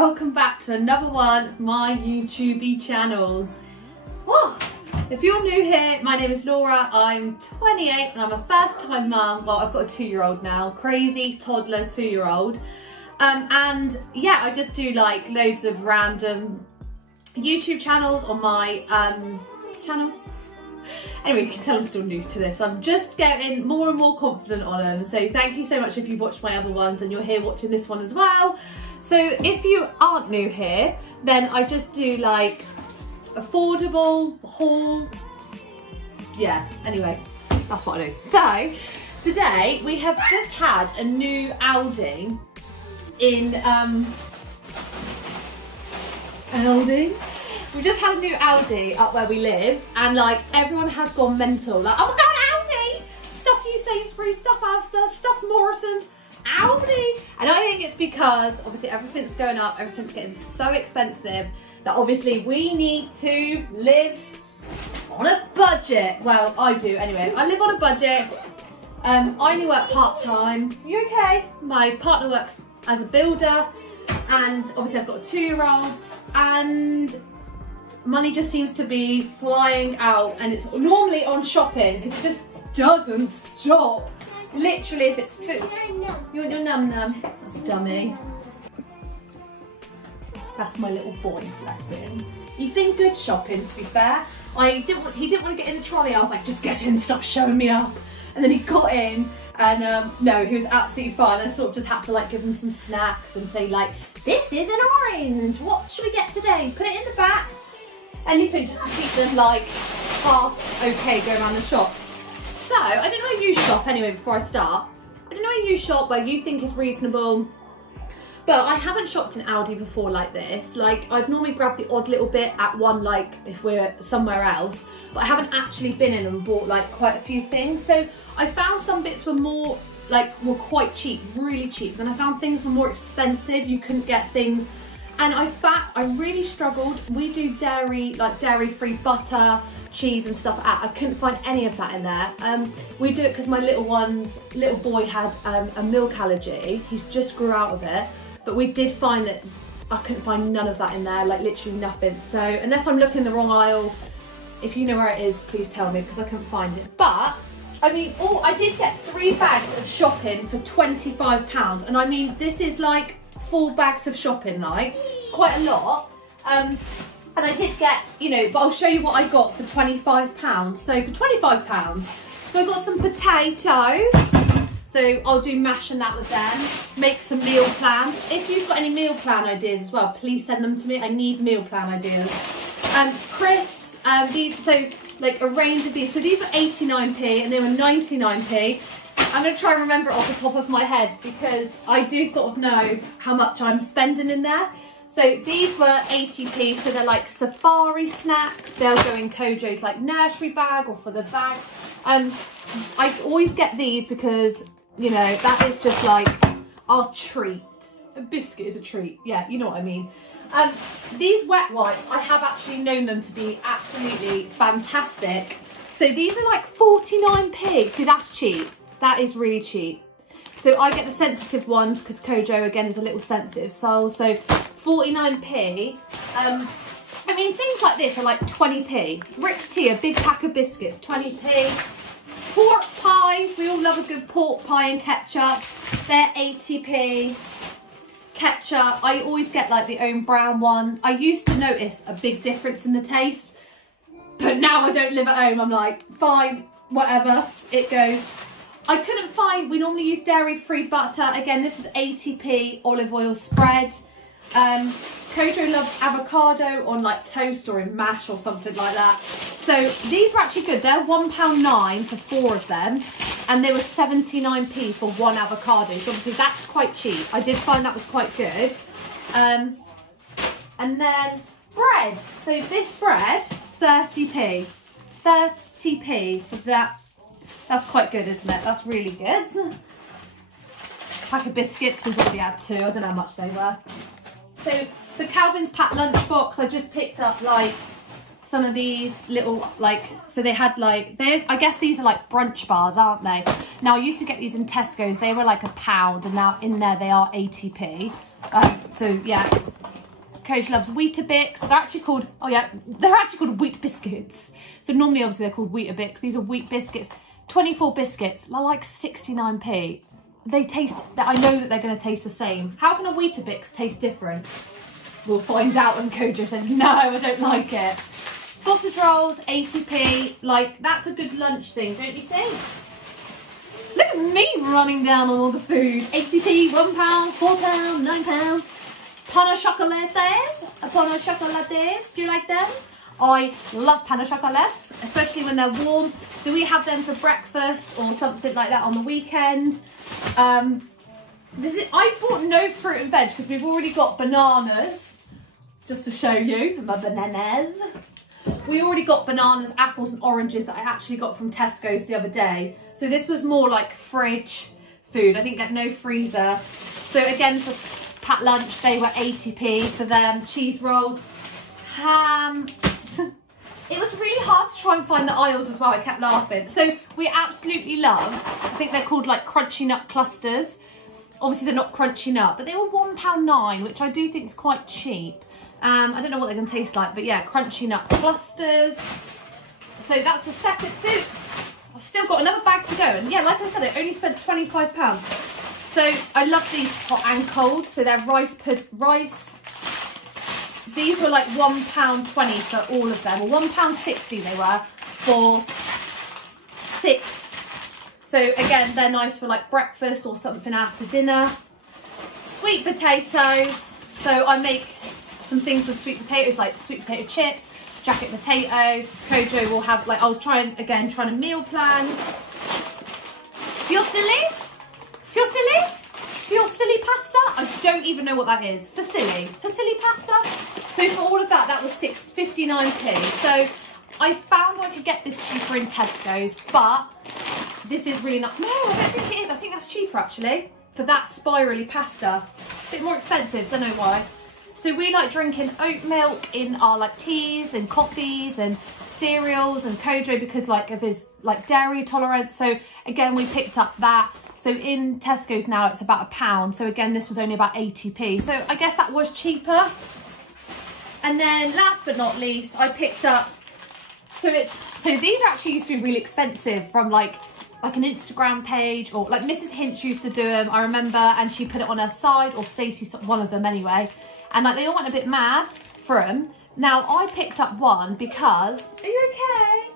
welcome back to another one of my YouTube channels. Whoa. If you're new here, my name is Laura, I'm 28 and I'm a first time mum. Well, I've got a 2-year-old now, crazy toddler 2-year-old. And yeah, I just do like loads of random YouTube channels on my channel. Anyway, you can tell I'm still new to this. I'm just getting more and more confident on them. So thank you so much if you've watched my other ones and you're here watching this one as well. So if you aren't new here, then I just do like affordable hauls. Yeah, anyway, that's what I do. So today we have just had a new Aldi in Aldi. We just had a new Aldi up where we live, and like everyone has gone mental. Like, oh my god, Aldi! Stuff you Sainsbury's, stuff Asda, stuff Morrison's, Aldi! And I think it's because obviously everything's going up, everything's getting so expensive that obviously we need to live on a budget. Well, I do anyway. I live on a budget. I only work part-time. You okay? My partner works as a builder, and obviously I've got a 2-year-old, and money just seems to be flying out, and it's normally on shopping because it just doesn't stop. Literally, if it's food. You want your num num? That's dummy. That's my little boy, bless him. You've been good shopping, to be fair. He didn't want to get in the trolley. I was like, just get in, stop showing me up. And then he got in, and no, he was absolutely fine. I sort of just had to like give him some snacks and say like, this is an orange. What should we get today? Put it in the back. Anything just to keep them like half okay going around the shops. So I don't know where you shop anyway. Before I start, I don't know where you shop where you think is reasonable. But I haven't shopped in Aldi before like this. Like, I've normally grabbed the odd little bit at one, like if we're somewhere else, but I haven't actually been in and bought like quite a few things. So I found some bits were were quite cheap, really cheap. Then I found things were more expensive. You couldn't get things. And I really struggled. We do dairy, like dairy-free butter, cheese and stuff. I couldn't find any of that in there. We do it because my little boy had a milk allergy. He's just grew out of it. But we did find that I couldn't find none of that in there, like literally nothing. So unless I'm looking in the wrong aisle, if you know where it is, please tell me because I couldn't find it. But I mean, I did get 3 bags of shopping for £25. And I mean, this is like 4 bags of shopping, like it's quite a lot. And I did get, you know, but I'll show you what I got for £25. So for £25, so I got some potatoes. So I'll do mash and that with them. Make some meal plans. If you've got any meal plan ideas as well, please send them to me. I need meal plan ideas. Crisps. So like a range of these. So these were 89p and they were 99p. I'm going to try and remember it off the top of my head because I do sort of know how much I'm spending in there. So these were 80p, so they're like safari snacks. They'll go in Kojo's like nursery bag or for the bag. I always get these because, you know, that is just like our treat. A biscuit is a treat. Yeah, you know what I mean. These wet wipes, I have actually known them to be absolutely fantastic. So these are like 49p. See, that's cheap. That is really cheap. So I get the sensitive ones because Kojo again is a little sensitive soul. So 49p. I mean, things like this are like 20p. Rich tea, a big pack of biscuits, 20p. Pork pies, we all love a good pork pie and ketchup. They're 80p. Ketchup, I always get like the own brown one. I used to notice a big difference in the taste, but now I don't live at home. I'm like, fine, whatever, it goes. I couldn't find, we normally use dairy-free butter. Again, this is 80p olive oil spread. Kojo loves avocado on like toast or in mash or something like that. So these were actually good. They're £1.09 for 4 of them. And they were 79p for 1 avocado. So obviously that's quite cheap. I did find that was quite good. And then bread. So this bread, 30p. 30p for that. That's quite good, isn't it? That's really good. Pack of biscuits, we've already had 2. I don't know how much they were. So for Calvin's packed lunchbox, I just picked up like some of these little like, so they had like, I guess these are like brunch bars, aren't they? Now I used to get these in Tesco's, they were like £1 and now in there they are 80p. So yeah, Coach loves Weetabix. They're actually called, oh yeah, they're actually called wheat biscuits. So normally obviously they're called Weetabix. These are wheat biscuits. 24 biscuits, they're like 69p. They taste, I know that they're going to taste the same. How can a Weetabix taste different? We'll find out when Kojo says, no, I don't like it. Sausage rolls, 80p. Like, that's a good lunch thing, don't you think? Look at me running down on all the food. 80p, £1, £4, £9. Pan au chocolates. Do you like them? I love pan au chocolates, especially when they're warm. So we have them for breakfast or something like that on the weekend. I bought no fruit and veg because we've already got bananas. Just to show you, my bananas. We already got bananas, apples and oranges that I actually got from Tesco's the other day. So this was more like fridge food. I didn't get no freezer. So again, for packed lunch, they were 80p for them. Cheese rolls, ham. It was really hard to try and find the aisles as well. I kept laughing. So we absolutely love, I think they're called like crunchy nut clusters. Obviously they're not crunchy nut, but they were £1.09, which I do think is quite cheap. I don't know what they're going to taste like, but yeah, crunchy nut clusters. So that's the second food. I've still got another bag to go. And yeah, like I said, I only spent £25. So I love these hot and cold. So they're rice. These were like £1.20 for all of them, or £1.60 they were for 6. So again, they're nice for like breakfast or something after dinner. Sweet potatoes. So I make some things with sweet potatoes, like sweet potato chips, jacket potato. Kojo will have, like, I'll try and, again, trying to meal plan. Feel silly? Feel silly? Feel silly pasta? I don't even know what that is. Fusilli pasta? So for all of that, that was 59p. So I found I could get this cheaper in Tesco's, but this is really not, no, I don't think it is. I think that's cheaper actually for that spirally pasta. A bit more expensive, don't know why. So we like drinking oat milk in our like teas and coffees and cereals, and Kojo because like of his like dairy tolerance. So again, we picked up that. So in Tesco's now it's about £1. So again, this was only about 80p. So I guess that was cheaper. And then last but not least, I picked up, so these actually used to be really expensive from like an Instagram page, or like Mrs. Hinch used to do them, I remember, and she put it on her side, or Stacey, one of them anyway. And like they all went a bit mad for them. Now I picked up one because, are you okay?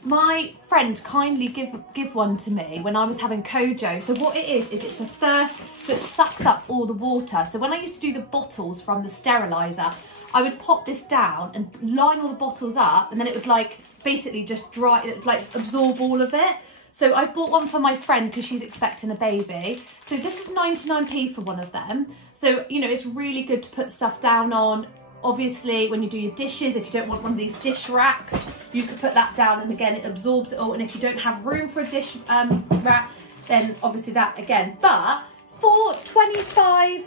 My friend kindly give one to me when I was having Kojo. So what it is it's a thirst, so it sucks up all the water. So when I used to do the bottles from the steriliser, I would pop this down and line all the bottles up, and then it would like basically just dry, it would like absorb all of it. So I bought one for my friend because she's expecting a baby. So this is 99p for one of them. So, you know, it's really good to put stuff down on. Obviously, when you do your dishes, if you don't want one of these dish racks, you could put that down, and again, it absorbs it all. And if you don't have room for a dish rack, then obviously that again. But for £25,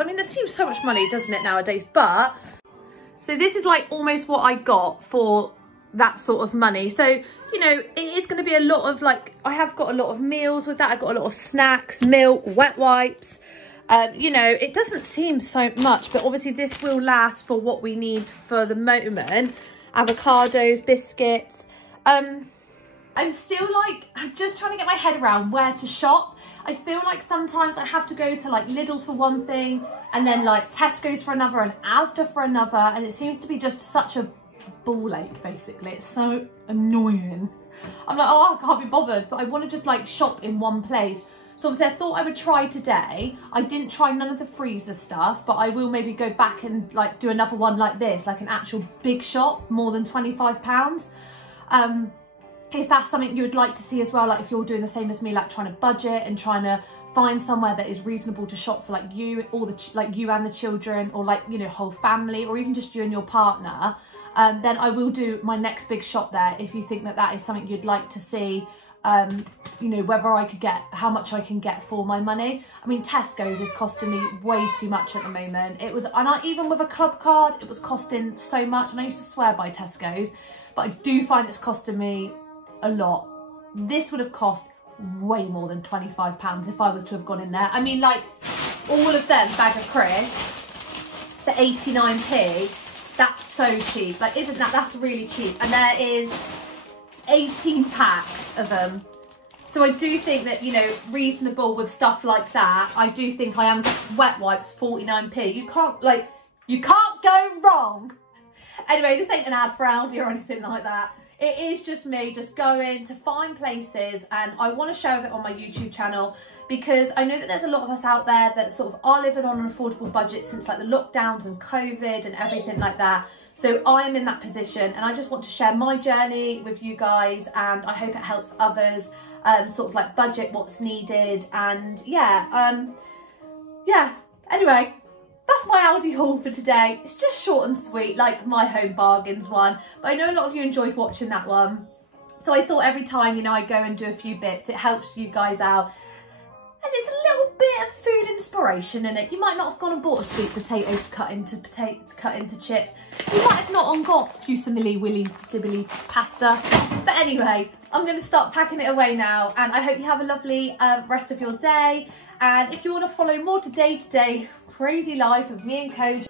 I mean, this seems so much money, doesn't it, nowadays? But, so this is like almost what I got for that sort of money. So, you know, it is going to be a lot of like, I have got a lot of meals with that. I've got a lot of snacks, milk, wet wipes. You know, it doesn't seem so much, but obviously this will last for what we need for the moment. Avocados, biscuits. I'm still like, I'm just trying to get my head around where to shop. I feel like sometimes I have to go to like Lidl's for one thing, and then like Tesco's for another, and Asda for another, and it seems to be just such a ball ache basically. It's so annoying. I'm like, oh, I can't be bothered, but I want to just like shop in one place. So obviously I thought I would try today. I didn't try none of the freezer stuff, but I will maybe go back and like do another one like this, like an actual big shop, more than £25. If that's something you would like to see as well, like if you're doing the same as me, like trying to budget and trying to find somewhere that is reasonable to shop for like you, or like you and the children, or like, you know, whole family, or even just you and your partner, then I will do my next big shop there if you think that that is something you'd like to see. You know, whether I could get, how much I can get for my money. I mean, Tesco's is costing me way too much at the moment. It was, and even with a club card, it was costing so much, and I used to swear by Tesco's, but I do find it's costing me a lot. This would have cost way more than £25 if I was to have gone in there. I mean, like, all of them bag of crisps for 89p. That's so cheap. Like, isn't that, that's really cheap. And there is 18 packs of them. So I do think that, you know, reasonable with stuff like that. I do think I am wet wipes 49p. You can't, like, you can't go wrong. Anyway, this ain't an ad for Aldi or anything like that. It is just me just going to find places, and I want to share it on my YouTube channel because I know that there's a lot of us out there that sort of are living on an affordable budget since like the lockdowns and COVID and everything like that. So I'm in that position, and I just want to share my journey with you guys, and I hope it helps others sort of like budget what's needed. And yeah, anyway, that's my Aldi haul for today. It's just short and sweet, like my home bargains one, but I know a lot of you enjoyed watching that one. So I thought every time, you know, I go and do a few bits, it helps you guys out. And it's a little bit of food inspiration in it. You might not have gone and bought a sweet potato to cut into chips. You might have not got fusilli willy dibbly pasta. But anyway, I'm going to start packing it away now, and I hope you have a lovely rest of your day. And if you want to follow more day-to-day crazy life of me and Coach,